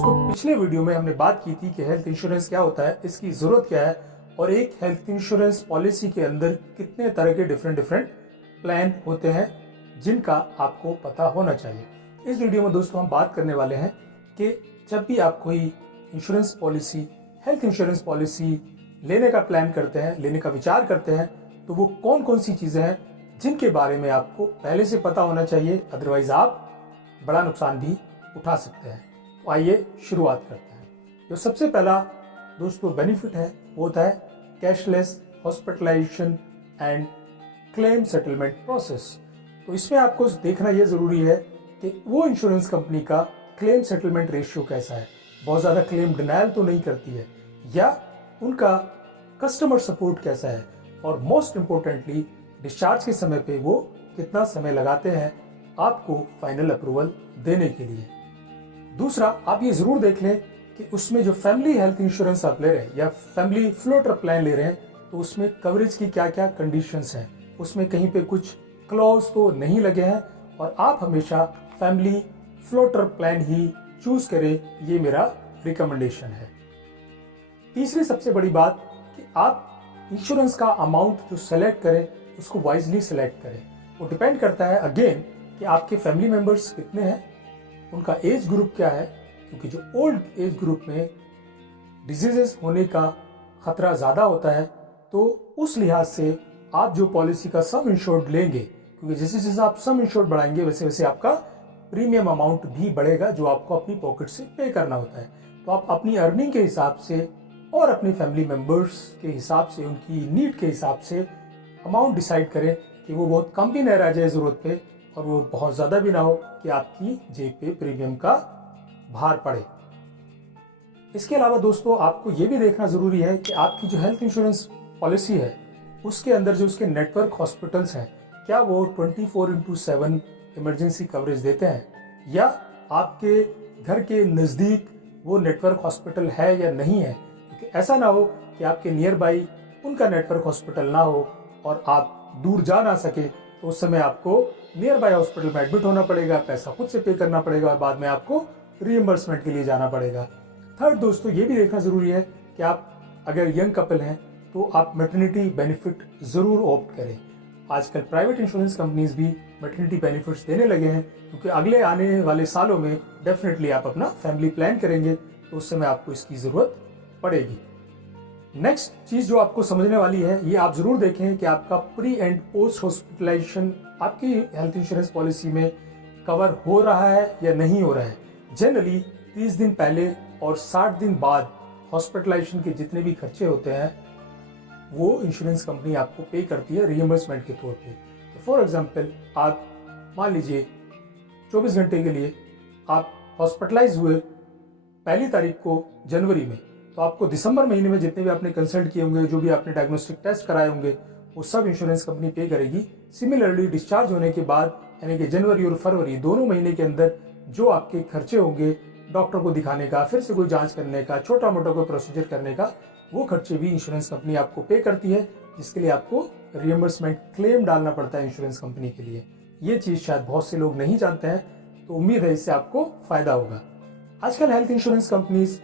दोस्तों, पिछले वीडियो में हमने बात की थी कि हेल्थ इंश्योरेंस क्या होता है, इसकी जरूरत क्या है और एक हेल्थ इंश्योरेंस पॉलिसी के अंदर कितने तरह के डिफरेंट प्लान होते हैं जिनका आपको पता होना चाहिए। इस वीडियो में दोस्तों हम बात करने वाले हैं कि जब भी आप कोई insurance policy, health insurance policy लेने का प्लान करते हैं, लेने का विचार करते हैं, तो वो कौन कौन सी चीजें हैं जिनके बारे में आपको पहले से पता होना चाहिए, अदरवाइज आप बड़ा नुकसान भी उठा सकते हैं। तो आइए शुरुआत करते हैं। जो सबसे पहला दोस्तों बेनिफिट है वो होता है cashless hospitalization and claim settlement process. तो इसमें आपको देखना यह जरूरी है कि वो इंश्योरेंस कंपनी का क्लेम सेटलमेंट रेशियो कैसा है, बहुत ज्यादा क्लेम डिनायल तो नहीं करती है, या उनका कस्टमर सपोर्ट कैसा है, और मोस्ट इंपोर्टेंटली डिस्चार्ज के समय पे वो कितना समय लगाते हैं आपको फाइनल अप्रूवल देने के लिए। दूसरा, आप ये जरूर देख लें कि उसमें जो फैमिली हेल्थ इंश्योरेंस आप ले रहे हैं या फैमिली फ्लोटर प्लान ले रहे हैं, तो उसमें कवरेज की क्या क्या कंडीशंस हैं, उसमें कहीं पे कुछ क्लॉज तो नहीं लगे हैं, और आप हमेशा फैमिली फ्लोटर प्लान ही चूज करें, ये मेरा रिकमेंडेशन है। तीसरी सबसे बड़ी बात कि आप इंश्योरेंस का अमाउंट जो सेलेक्ट करें उसको वाइजली सेलेक्ट करें। वो डिपेंड करता है अगेन कि आपके फैमिली मेंबर्स कितने हैं, उनका एज ग्रुप क्या है, क्योंकि जो ओल्ड एज ग्रुप में डिजीजेस होने का खतरा ज्यादा होता है, तो उस लिहाज से आप जो पॉलिसी का सम इंश्योर्ड लेंगे, क्योंकि जैसे जैसे आप सम इंश्योर्ड बढ़ाएंगे वैसे वैसे आपका प्रीमियम अमाउंट भी बढ़ेगा जो आपको अपनी पॉकेट से पे करना होता है। तो आप अपनी अर्निंग के हिसाब से और अपनी फैमिली मेंबर्स के हिसाब से, उनकी नीड के हिसाब से अमाउंट डिसाइड करें कि वो बहुत कम भी न रह जाए जरूरत पे, और वो बहुत ज्यादा भी ना हो कि आपकी जेब पे प्रीमियम का भार पड़े। इसके अलावा दोस्तों आपको ये भी देखना जरूरी है कि आपकी जो हेल्थ इंश्योरेंस पॉलिसी है उसके अंदर जो उसके नेटवर्क हॉस्पिटल्स हैं, क्या वो 24/7 इमरजेंसी कवरेज देते हैं, या आपके घर के नजदीक वो नेटवर्क हॉस्पिटल है या नहीं है। क्योंकि ऐसा ना हो कि आपके नियर बाई उनका नेटवर्क हॉस्पिटल ना हो और आप दूर जा ना सके, तो उस समय आपको नियर बाय हॉस्पिटल में एडमिट होना पड़ेगा, पैसा खुद से पे करना पड़ेगा और बाद में आपको रीइंबर्समेंट के लिए जाना पड़ेगा। थर्ड दोस्तों ये भी देखना जरूरी है कि आप अगर यंग कपल हैं तो आप मैटरनिटी बेनिफिट जरूर ऑप्ट करें। आजकल प्राइवेट इंश्योरेंस कंपनीज भी मैटरनिटी बेनिफिट्स देने लगे हैं, क्योंकि अगले आने वाले सालों में डेफिनेटली आप अपना फैमिली प्लान करेंगे तो उस समय आपको इसकी जरूरत पड़ेगी। नेक्स्ट चीज जो आपको समझने वाली है, ये आप जरूर देखें कि आपका प्री एंड पोस्ट हॉस्पिटलाइजेशन आपकी हेल्थ इंश्योरेंस पॉलिसी में कवर हो रहा है या नहीं हो रहा है। जनरली 30 दिन पहले और 60 दिन बाद हॉस्पिटलाइजेशन के जितने भी खर्चे होते हैं वो इंश्योरेंस कंपनी आपको पे करती है रियम्बर्समेंट के तौर पे। तो फॉर एग्जांपल आप मान लीजिए 24 घंटे के लिए आप हॉस्पिटलाइज हुए पहली तारीख को जनवरी में, तो आपको दिसंबर महीने में जितने भी आपने कंसल्ट किए होंगे, जो भी आपने डायग्नोस्टिक टेस्ट कराए होंगे, वो सब इंश्योरेंस कंपनी पे करेगी। सिमिलरली डिस्चार्ज होने के बाद यानी कि जनवरी और फरवरी दोनों महीने के अंदर जो आपके खर्चे होंगे डॉक्टर को दिखाने का, फिर से कोई जांच करने का, छोटा मोटा कोई प्रोसीजर करने का, वो खर्चे भी इंश्योरेंस कंपनी आपको पे करती है, जिसके लिए आपको रियम्बर्समेंट क्लेम डालना पड़ता है इंश्योरेंस कंपनी के लिए। ये चीज शायद बहुत से लोग नहीं जानते हैं, तो उम्मीद है इससे आपको फायदा होगा। आजकल health insurance companies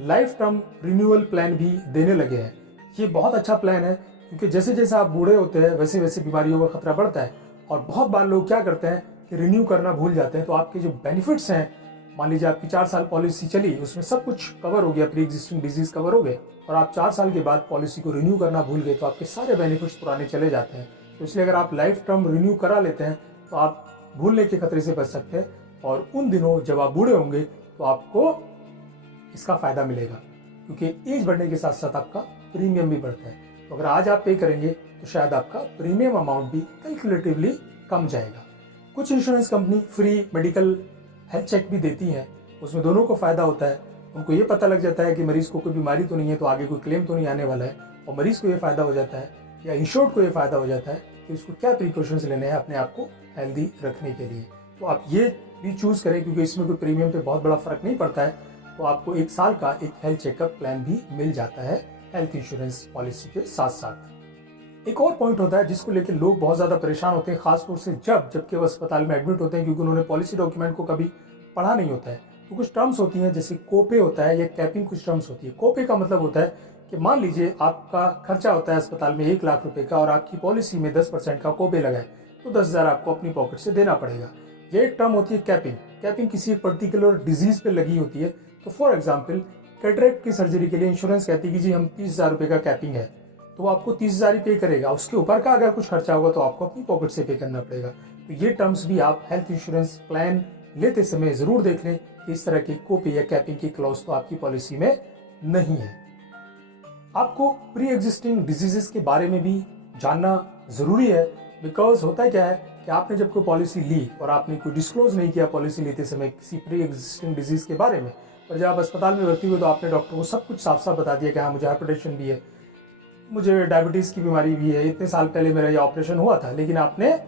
life term renewal plan भी देने लगे हैं। ये बहुत अच्छा प्लान है, क्योंकि जैसे जैसे आप बूढ़े होते हैं वैसे वैसे बीमारियों का खतरा बढ़ता है, और बहुत बार लोग क्या करते हैं कि रिन्यू करना भूल जाते हैं। तो आपके जो बेनिफिट्स हैं, मान लीजिए आपकी 4 साल पॉलिसी चली, उसमें सब कुछ कवर हो गया, प्री एग्जिस्टिंग डिजीज कवर हो गए, और आप 4 साल के बाद पॉलिसी को रिन्यू करना भूल गए, तो आपके सारे बेनिफिट्स पुराने चले जाते हैं। तो इसलिए अगर आप लाइफ टर्म रिन्यू करा लेते हैं तो आप भूलने के खतरे से बच सकते हैं, और उन दिनों जब आप बूढ़े होंगे तो आपको इसका फायदा मिलेगा, क्योंकि एज बढ़ने के साथ साथ आपका प्रीमियम भी बढ़ता है। तो अगर आज आप पे करेंगे तो शायद आपका प्रीमियम अमाउंट भी कैलकुलेटिवली कम जाएगा। कुछ insurance company free medical health check भी देती है, उसमें दोनों को फायदा होता है। उनको ये पता लग जाता है कि मरीज को कोई बीमारी तो नहीं है, तो आगे कोई क्लेम तो नहीं आने वाला है, और मरीज को ये फायदा हो जाता है या इंश्योर्ड को ये फायदा हो जाता है कि उसको क्या प्रिकॉशंस लेने हैं अपने आप को हेल्दी रखने के लिए। तो आप ये भी चूज करें, क्योंकि इसमें कोई प्रीमियम पे बहुत बड़ा फर्क नहीं पड़ता है। तो आपको 1 साल का एक हेल्थ चेकअप प्लान भी मिल जाता है हेल्थ इंश्योरेंस पॉलिसी के साथ साथ। एक और पॉइंट होता है जिसको लेकर लोग बहुत ज्यादा परेशान होते हैं, खासतौर से जबकि वो अस्पताल में एडमिट होते हैं, क्योंकि उन्होंने पॉलिसी डॉक्यूमेंट को कभी पढ़ा नहीं होता है। तो कुछ टर्म्स होती हैं, जैसे कोपे होता है या कैपिंग, कुछ टर्म्स होती है। कोपे का मतलब होता है कि मान लीजिए आपका खर्चा होता है अस्पताल में 1 लाख रुपए का और आपकी पॉलिसी में 10% का कोपे लगा है, तो 10,000 आपको अपनी पॉकेट से देना पड़ेगा। ये एक टर्म होती है कैपिंग। कैपिंग किसी एक पर्टिकुलर डिजीज पे लगी होती है। तो फॉर एग्जाम्पल कैटरेक्ट की सर्जरी के लिए इंश्योरेंस कहती है कि जी हम 30,000 रुपए का कैपिंग है, तो आपको 30,000 ही पे करेगा। उसके ऊपर का अगर कुछ खर्चा होगा तो आपको अपनी पॉकेट से पे करना पड़ेगा। तो ये टर्म्स भी आप हेल्थ इंश्योरेंस प्लान लेते समय जरूर देख लें कि इस तरह की कोपे या कैपिंग की क्लॉज तो आपकी पॉलिसी में नहीं है। आपको प्री एग्जिस्टिंग डिजीजेस के बारे में भी जानना जरूरी है, बिकॉज होता क्या है कि आपने जब कोई पॉलिसी ली और आपने कोई डिस्क्लोज नहीं किया पॉलिसी लेते समय किसी प्री एग्जिस्टिंग डिजीज के बारे में, और जब आप अस्पताल में भर्ती हुए तो आपने डॉक्टर को सब कुछ साफ साफ बता दिया कि हाँ मुझे हाइपरटेंशन भी है, मुझे डायबिटीज की बीमारी भी है, इतने साल पहले मेरा ये ऑपरेशन हुआ था, लेकिन आपने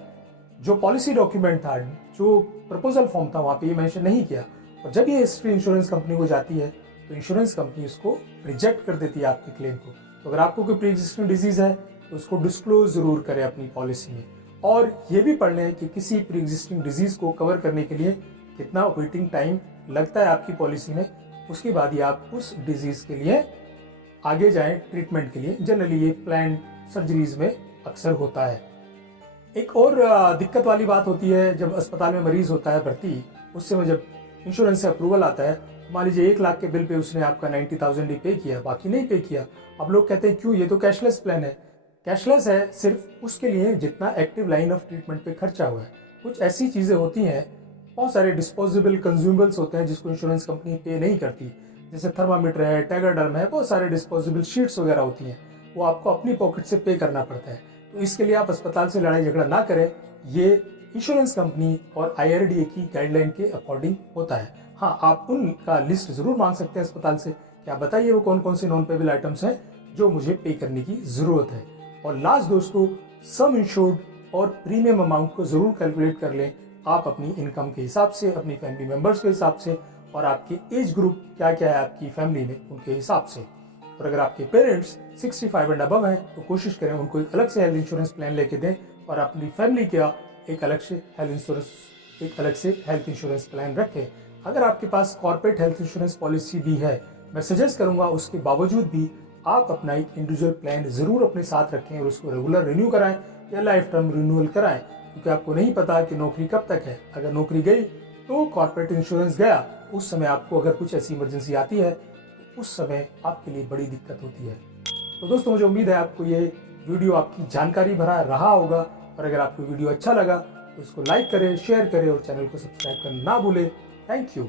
जो पॉलिसी डॉक्यूमेंट था, जो प्रपोजल फॉर्म था, वहां पे ये मेंशन नहीं किया। और जब ये हिस्ट्री इंश्योरेंस कंपनी को जाती है तो इंश्योरेंस कंपनी उसको रिजेक्ट कर देती है आपके क्लेम को। तो अगर आपको कोई प्री एग्जिस्टिंग डिजीज है तो उसको डिस्क्लोज जरूर करें अपनी पॉलिसी में। और ये भी पढ़ लें कि किसी प्री एग्जिस्टिंग डिजीज को कवर करने के लिए कितना वेटिंग टाइम लगता है आपकी पॉलिसी में, उसके बाद ही आप उस डिजीज के लिए आगे जाएं ट्रीटमेंट के लिए। जनरली ये प्लान सर्जरीज में अक्सर होता है। एक और दिक्कत वाली बात होती है, जब अस्पताल में मरीज होता है भर्ती, उस समय जब इंश्योरेंस से अप्रूवल आता है, मान लीजिए 1 लाख के बिल पे उसने आपका 90,000 ही पे किया, बाकी नहीं पे किया। अब लोग कहते हैं क्यों, ये तो कैशलेस प्लान है। कैशलेस है सिर्फ उसके लिए जितना एक्टिव लाइन ऑफ ट्रीटमेंट पे खर्चा हुआ है। कुछ ऐसी चीजें होती हैं, बहुत सारे डिस्पोजेबल कंज्यूमेबल्स होते हैं जिसको इंश्योरेंस कंपनी पे नहीं करती, जैसे थर्मामीटर है, टैगाडर्म है, बहुत सारे डिस्पोजेबल शीट्स वगैरह होती हैं, वो आपको अपनी पॉकेट से पे करना पड़ता है। तो इसके लिए आप अस्पताल से लड़ाई झगड़ा ना करें, ये इंश्योरेंस कंपनी और IRDA की गाइडलाइन के अकॉर्डिंग होता है। हाँ, आप उनका लिस्ट जरूर मांग सकते हैं अस्पताल से कि आप बताइए वो कौन कौन से नॉन पेबल आइटम्स हैं जो मुझे पे करने की जरूरत है। और लास्ट दोस्तों, सम इंश्योर्ड और प्रीमियम अमाउंट को जरूर कैलकुलेट कर लें आप अपनी इनकम के हिसाब से, अपनी फैमिली मेंबर्स के हिसाब से, और आपके एज ग्रुप क्या क्या है आपकी फैमिली में उनके हिसाब से। और अगर आपके पेरेंट्स 65 एंड अबव हैं तो कोशिश करें उनको एक अलग से हेल्थ इंश्योरेंस प्लान लेके दें, और अपनी फैमिली का एक अलग से हेल्थ इंश्योरेंस प्लान रखें। अगर आपके पास कॉर्पोरेट हेल्थ इंश्योरेंस पॉलिसी भी है, मैं सजेस्ट करूंगा उसके बावजूद भी आप अपना एक इंडिविजुअल प्लान जरूर अपने साथ रखें और उसको रेगुलर रिन्यू कराएं या लाइफ टर्म रिन्यूअल कराएं, क्योंकि आपको नहीं पता कि नौकरी कब तक है। अगर नौकरी गई तो कॉर्पोरेट इंश्योरेंस गया, उस समय आपको अगर कुछ ऐसी इमरजेंसी आती है तो उस समय आपके लिए बड़ी दिक्कत होती है। तो दोस्तों, मुझे उम्मीद है आपको ये वीडियो आपकी जानकारी भरा रहा होगा, और अगर आपको वीडियो अच्छा लगा तो इसको लाइक करें, शेयर करें और चैनल को सब्सक्राइब करना ना भूलें। Thank you.